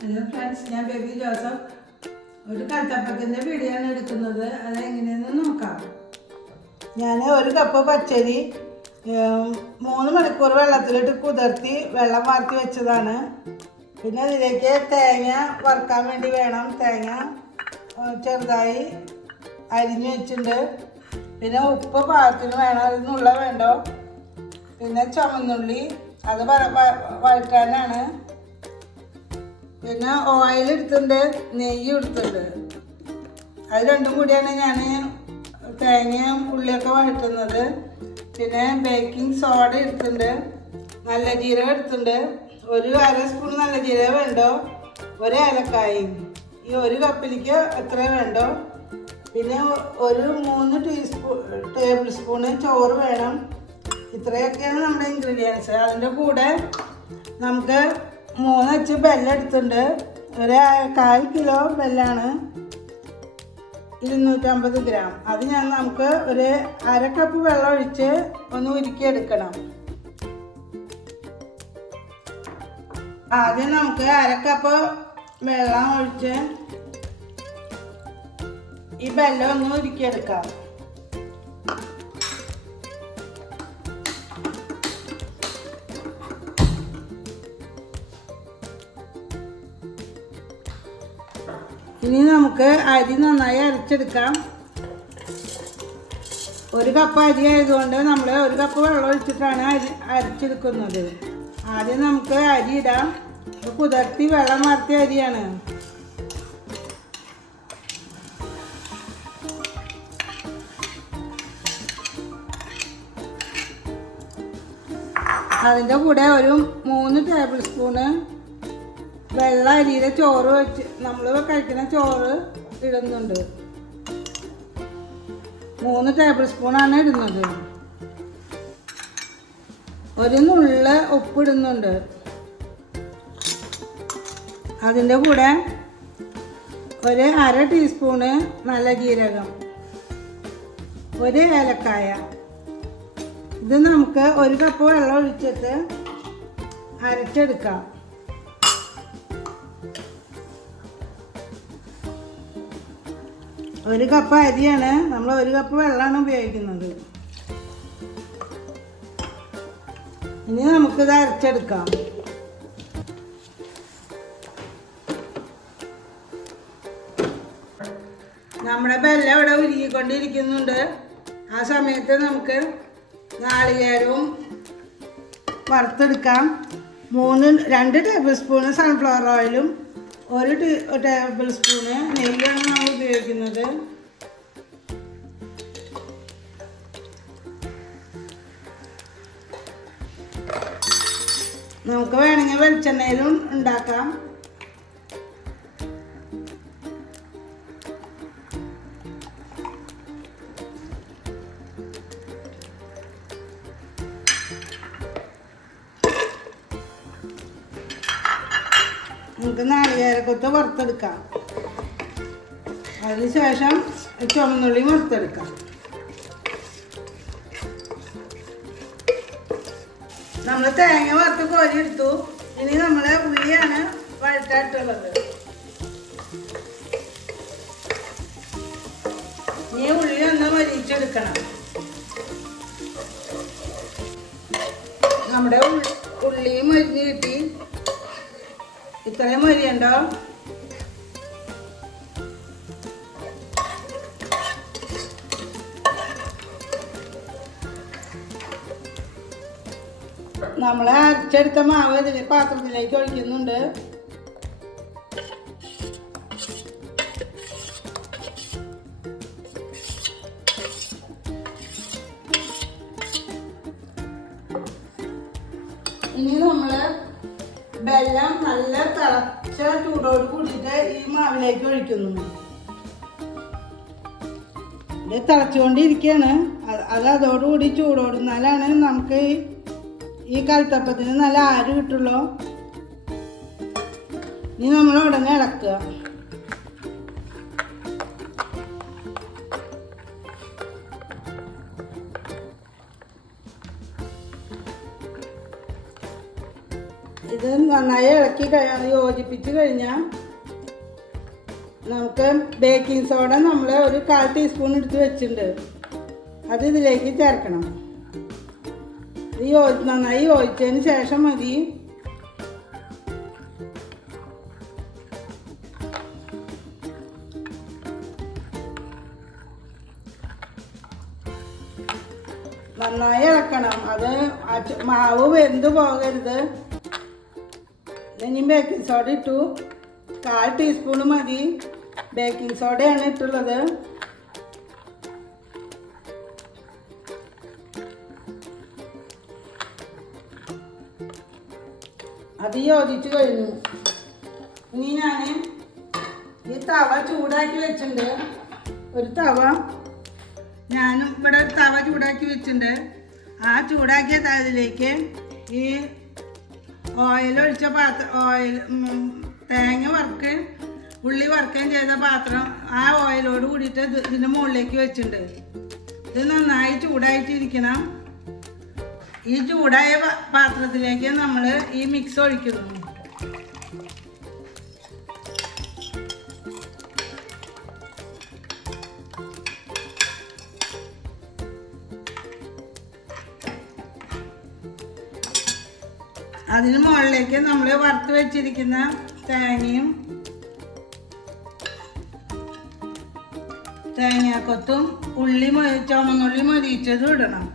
Hello friends, ഞാൻ baby Joseph. ഒരു കൽത്തപ്പത്തിൻ്റെ video ആണ് എടുക്കുന്നത്. അതെങ്ങനെയെന്ന് നോക്കാം. ഞാൻ ഒരു കപ്പ് പച്ചരി 3 മണിക്കൂർ വെള്ളത്തിലിട്ട് കുതിർത്തി വെള്ളം വാർത്തി വെച്ചതാണ്. പിന്നെ അതിലേക്ക് തേങ്ങ വറുക്കാൻ വേണ്ടി വേണം. തേങ്ങ ചെറുതായി അരിഞ്ഞു വെച്ചിട്ടുണ്ട്. പിന്നെ ഉപ്പ് പാകത്തിന് വേണം, അതിനുള്ള വേണ്ടോ. പിന്നെ ചുവന്നുള്ളി അത് വഴറ്റാനാണ്. പിന്നെ ഓയിൽ എടുത്തിട്ടുണ്ട്, നെയ്യ് എടുത്തിട്ടുണ്ട്. അത് രണ്ടും കൂടിയാണ് ഞാൻ തേങ്ങയും ഉള്ളിയൊക്കെ വഴറ്റുന്നത്. പിന്നെ ബേക്കിംഗ് സോഡ എടുത്തിട്ടുണ്ട്, നല്ല ജീരകം എടുത്തിട്ടുണ്ട്. ഒരു അര സ്പൂൺ നല്ല ജീരകം വേണ്ടോ, ഒരു ഏലക്കായും. ഈ ഒരു കപ്പിലേക്ക് എത്ര വേണ്ടോ. പിന്നെ ഒരു 3 ടേബിൾ സ്പൂണ് ചോറ് വേണം. ഇത്രയൊക്കെയാണ് നമ്മുടെ ഇൻഗ്രീഡിയൻസ്. അതിൻ്റെ കൂടെ നമുക്ക് 3 അച്ച് ബെല്ലം എടുത്തിട്ടുണ്ട്. ഒരു 1/4 കിലോ ബെല്ലാണ്, 250 ഗ്രാം. അത് നമുക്ക് ഒരു അര കപ്പ് വെള്ളം ഒഴിച്ച് ഒന്ന് ഉരുക്കിയെടുക്കണം. ആദ്യം നമുക്ക് അര കപ്പ് വെള്ളം ഒഴിച്ച് ഈ ബെല്ലം ഒന്ന് ഉരുക്കിയെടുക്കാം. ഇനി നമുക്ക് അരി നന്നായി അരച്ചെടുക്കാം. ഒരു കപ്പ് അരി ആയതുകൊണ്ട് നമ്മൾ ഒരു കപ്പ് വെള്ളം ഒഴിച്ചിട്ടാണ് അരച്ചെടുക്കുന്നത്. ആദ്യം നമുക്ക് അരി ഇടാം. കുതിർത്തി വെള്ളം വാർത്തിയ അരിയാണ്. അതിൻ്റെ കൂടെ ഒരു 3 ടേബിൾ സ്പൂണ് വെള്ള അരിയിലെ ചോറ് വെച്ച് നമ്മൾ കഴിക്കുന്ന ചോറ് ഇടുന്നുണ്ട്. 3 ടേബിൾ സ്പൂണാണ് ഇടുന്നത്. ഒരു നുള്ള ഉപ്പിടുന്നുണ്ട്. അതിൻ്റെ കൂടെ ഒരു അര ടീസ്പൂണ് നല്ല ജീരകം, ഒരു ഏലക്കായ. ഇത് നമുക്ക് ഒരു കപ്പ് വെള്ളം ഒഴിച്ചിട്ട് അരച്ചെടുക്കാം. ഒരു കപ്പ് അരിയാണ്, നമ്മൾ ഒരു കപ്പ് വെള്ളമാണ് ഉപയോഗിക്കുന്നത്. ഇനി നമുക്കിത് അരച്ചെടുക്കാം. നമ്മുടെ ബെല്ലം ഇവിടെ ഉരുകിക്കൊണ്ടിരിക്കുന്നുണ്ട്. ആ സമയത്ത് നമുക്ക് നാളികേരവും വറുത്തെടുക്കാം. 2 ടേബിൾ സ്പൂണ് സൺഫ്ലവർ ഓയിലും 1 ടേബിൾ സ്പൂണ് നെയ്യാണ് നമ്മൾ ഉപയോഗിക്കുന്നത്. നമുക്ക് വേണമെങ്കിൽ വെളിച്ചെണ്ണയിലും ഉണ്ടാക്കാം. നമുക്ക് നാളികേരക്കൊത്ത് വറുത്തെടുക്കാം. അതിനുശേഷം ചുവന്നുള്ളി വറുത്തെടുക്കാം. നമ്മൾ തേങ്ങ വറുത്ത് കോരിയെടുത്തു. ഇനി നമ്മൾ ഉള്ളിയാണ് വഴറ്റായിട്ടുള്ളത്. ഇനി ഉള്ളി ഒന്ന് മരിച്ചെടുക്കണം. നമ്മുടെ ഉള്ളിയും മരിഞ്ഞ് കിട്ടി. ഇത്രയും മരിയുണ്ടോ. നമ്മൾ അരച്ചെടുത്ത മാവ് ഇതിൽ പാത്രത്തിലേക്ക് ഒഴിക്കുന്നുണ്ട്. ഇനി നമ്മൾ വെള്ളം നല്ല തിളച്ച ചൂടോട് കൂടിയിട്ട് ഈ മാവിലേക്ക് ഒഴിക്കുന്നു. ഇത് തിളച്ചുകൊണ്ടിരിക്കുകയാണ്. അതോടുകൂടി ചൂടോടുന്നാലാണ് നമുക്ക് ഈ കൽത്തപ്പത്തിന് നല്ല ആര് കിട്ടുള്ളൂ. ഇനി നമ്മൾ ഉടനെ ഇളക്കുക. ഇത് നന്നായി ഇളക്കി യോജിപ്പിച്ച് കഴിഞ്ഞാൽ നമുക്ക് ബേക്കിംഗ് സോഡ നമ്മൾ ഒരു 1/4 ടീസ്പൂൺ എടുത്ത് വെച്ചിട്ടുണ്ട്. അത് ഇതിലേക്ക് ചേർക്കണം. ഇത് നന്നായി യോജിച്ചതിന് ശേഷം മതി നന്നായി ഇളക്കണം. അത് മാവ് വെന്ത് പോകരുത്. ഇനി ബേക്കിംഗ് സോഡ ഇട്ടു. 1/4 ടീസ്പൂൺ മതി. ബേക്കിംഗ് സോഡയാണ് ഇട്ടുള്ളത്. അത് യോജിച്ച് കഴിഞ്ഞു. ഇനി ഞാൻ ഈ തവ ചൂടാക്കി വെച്ചിട്ടുണ്ട്. ഒരു തവ ഞാനും ഇവിടെ ഒരു തവ ചൂടാക്കി വെച്ചിട്ടുണ്ട്. ആ ചൂടാക്കിയ തവയിലേക്ക് ഈ ഓയിലൊഴിച്ച തേങ്ങ ഉള്ളി വറുക്കുകയും ചെയ്ത പാത്രം ആ ഓയിലോട് കൂടിയിട്ട് ഇതിൻ്റെ മുകളിലേക്ക് വെച്ചിട്ടുണ്ട്. ഇത് നന്നായി ചൂടായിട്ടിരിക്കണം. ഈ ചൂടായ പാത്രത്തിലേക്ക് നമ്മൾ ഈ മിക്സ് ഒഴിക്കുന്നു. അതിന് മുകളിലേക്ക് നമ്മൾ വറുത്ത് വെച്ചിരിക്കുന്ന തേങ്ങയും തേങ്ങാക്കൊത്തും ചുമന്നുള്ളി മൊരിച്ചതും ഇടണം.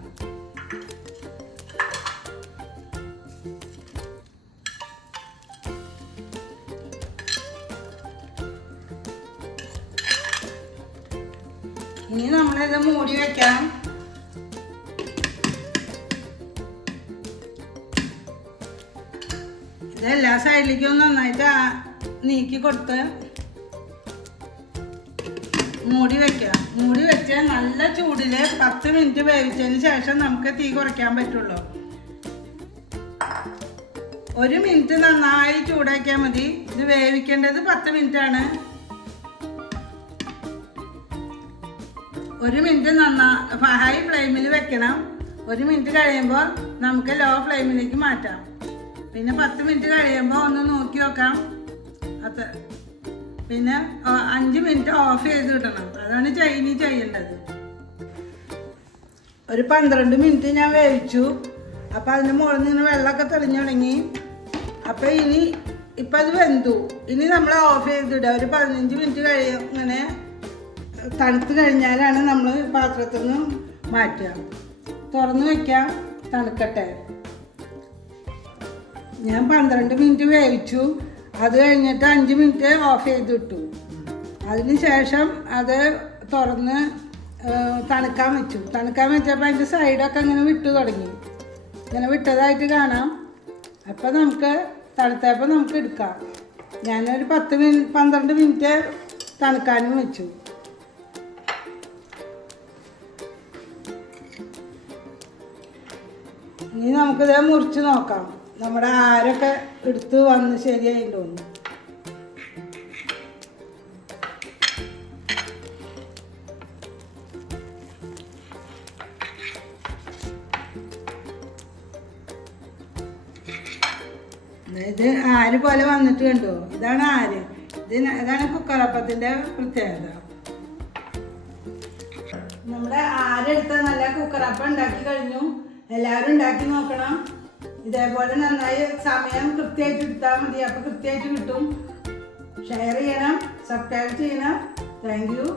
ഇനി നമ്മളിത് മൂടി വെക്കാം. ഇതെല്ലാ സൈഡിലേക്കും നന്നായിട്ട് നീക്കി കൊടുത്ത് മൂടി വെക്കാം. മൂടി വെച്ച് നല്ല ചൂടിൽ 10 മിനിറ്റ് വേവിച്ചതിന് ശേഷം നമുക്ക് തീ കുറയ്ക്കാൻ പറ്റുള്ളൂ. 1 മിനിറ്റ് നന്നായി ചൂടാക്കിയാൽ മതി. ഇത് വേവിക്കേണ്ടത് 10 മിനിറ്റ് ആണ്. 1 മിനിറ്റ് ഹൈ ഫ്ലെയിമിൽ വെക്കണം. 1 മിനിറ്റ് കഴിയുമ്പോൾ നമുക്ക് ലോ ഫ്ലെയിമിലേക്ക് മാറ്റാം. പിന്നെ 10 മിനിറ്റ് കഴിയുമ്പോൾ ഒന്ന് നോക്കി വെക്കാം. പിന്നെ 5 മിനിറ്റ് ഓഫ് ചെയ്ത് കിട്ടണം. അതാണ് ഇനി ചെയ്യേണ്ടത്. ഒരു 12 മിനിറ്റ് ഞാൻ വേവിച്ചു. അപ്പോൾ അതിൻ്റെ മുകളിൽ നിന്ന് വെള്ളമൊക്കെ തെളിഞ്ഞു തുടങ്ങി. അപ്പോൾ ഇപ്പം അത് വെന്തു. ഇനി നമ്മൾ ഓഫ് ചെയ്തിടുക. ഒരു 15 മിനിറ്റ് ഇങ്ങനെ തണുത്ത് കഴിഞ്ഞാലാണ് നമ്മൾ പാത്രത്തിൽ നിന്ന് മാറ്റുക. തുറന്ന് വയ്ക്കാം, തണുക്കട്ടെ. ഞാൻ 12 മിനിറ്റ് വേവിച്ചു. അത് കഴിഞ്ഞിട്ട് 5 മിനിറ്റ് ഓഫ് ചെയ്തിട്ടു. അതിന് ശേഷം അത് തുറന്ന് തണുക്കാൻ വെച്ചു. തണുക്കാൻ വെച്ചപ്പോൾ അതിൻ്റെ സൈഡൊക്കെ ഇങ്ങനെ വിട്ടു തുടങ്ങി. ഇങ്ങനെ വിട്ടതായിട്ട് കാണാം. അപ്പോൾ നമുക്ക് തണുത്തപ്പോൾ നമുക്ക് എടുക്കാം. ഞാനൊരു 12 മിനിറ്റ് തണുക്കാനും വെച്ചു. ഇനി നമുക്കിത് മുറിച്ച് നോക്കാം. നമ്മുടെ ആരൊക്കെ എടുത്ത് വന്ന് ശരിയായിട്ട് തോന്നുന്നു. ഇത് ആര് പോലെ വന്നിട്ട് കണ്ടോ? ഇതാണ് ആര്. ഇതാണ് കുക്കറപ്പത്തിൻ്റെ പ്രത്യേകത. നമ്മുടെ ആരെടുത്ത നല്ല കുക്കറപ്പം ഉണ്ടാക്കി കഴിഞ്ഞു. എല്ലാവരും ഉണ്ടാക്കി നോക്കണം. ഇതേപോലെ നന്നായി സമയം കൃത്യമായിട്ട് എടുത്താൽ മതി. അപ്പോൾ കൃത്യമായിട്ട് കിട്ടും. ഷെയർ ചെയ്യണം, സബ്സ്ക്രൈബ് ചെയ്യണം. Thank you.